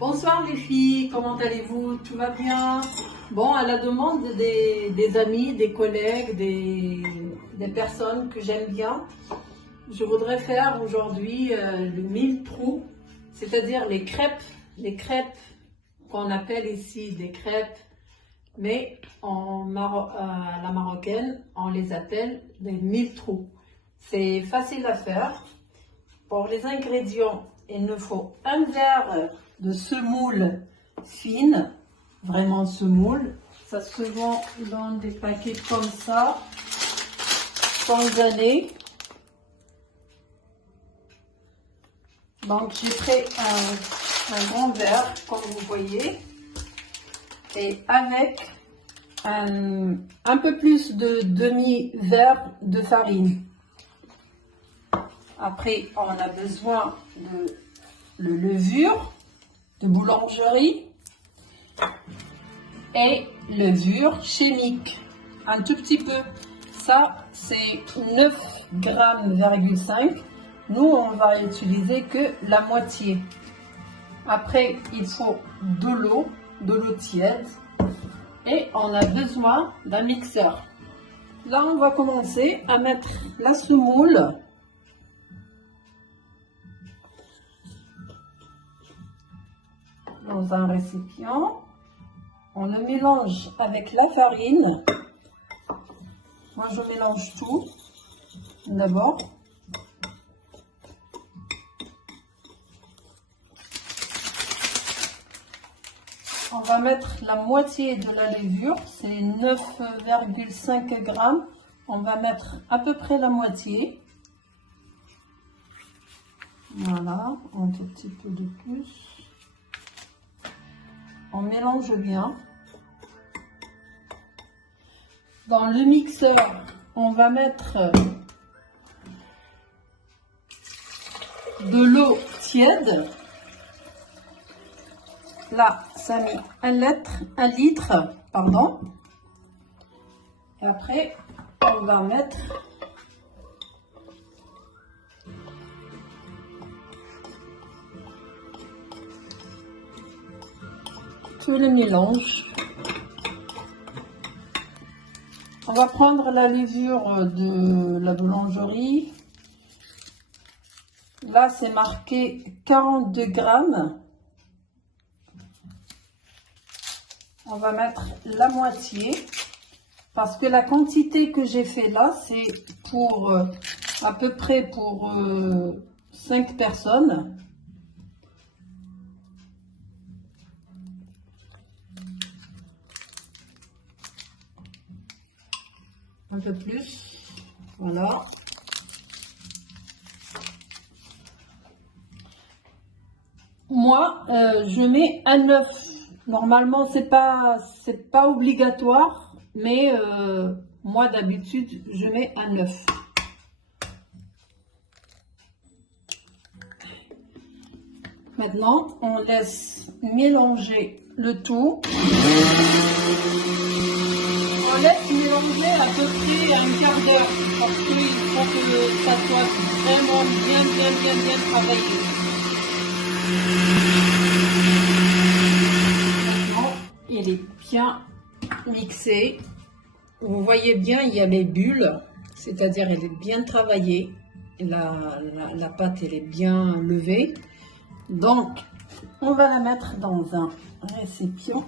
Bonsoir les filles, comment allez-vous? Tout va bien? Bon, à la demande des amis, des collègues, des personnes que j'aime bien, je voudrais faire aujourd'hui le mille trous, c'est-à-dire les crêpes qu'on appelle ici des crêpes, mais à la marocaine, on les appelle des mille trous. C'est facile à faire. Pour les ingrédients, il nous faut un verre de semoule fine, vraiment semoule. Ça se vend dans des paquets comme ça, tanzanais. Donc j'ai pris un grand verre, comme vous voyez, et avec un peu plus de demi-verre de farine. Après, on a besoin de levure de boulangerie et levure chimique, un tout petit peu. Ça, c'est 9,5 g. Nous, on va utiliser que la moitié. Après, il faut de l'eau tiède et on a besoin d'un mixeur. Là, on va commencer à mettre la semoule dans un récipient. On le mélange avec la farine. Moi, je mélange tout d'abord. On va mettre la moitié de la levure, c'est 9,5 g. On va mettre à peu près la moitié. Voilà, un tout petit peu de plus. On mélange bien. Dans le mixeur, on va mettre de l'eau tiède. Là, ça met un litre, pardon. Et après, on va mettre tout le mélange. On va prendre la levure de la boulangerie. Là, c'est marqué 42 g. On va mettre la moitié parce que la quantité que j'ai fait là, c'est pour à peu près pour 5 personnes. Un peu plus, voilà. Moi, je mets un œuf. Normalement, c'est pas obligatoire, mais moi d'habitude, je mets un œuf. Maintenant, on laisse mélanger le tout. On laisse mélanger à peu près un quart d'heure parce qu'il faut que ça soit vraiment bien travaillé. Maintenant, il est bien mixé. Vous voyez bien, il y a les bulles, c'est-à-dire elle est bien travaillée. La pâte, elle est bien levée. Donc, on va la mettre dans un récipient.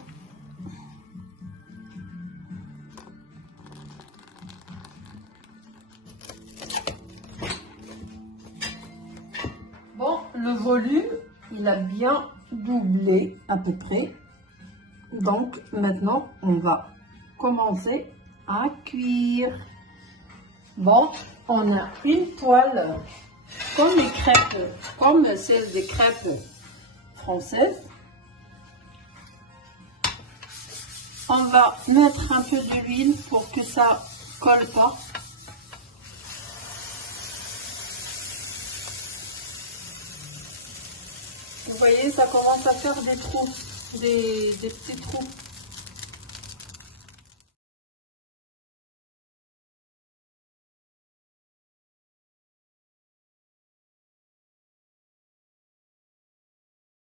Bon, le volume, il a bien doublé à peu près. Donc, maintenant, on va commencer à cuire. Bon, on a une poêle comme les crêpes, comme celle des crêpes françaises. On va mettre un peu d'huile pour que ça colle pas. Vous voyez, ça commence à faire des trous, des petits trous.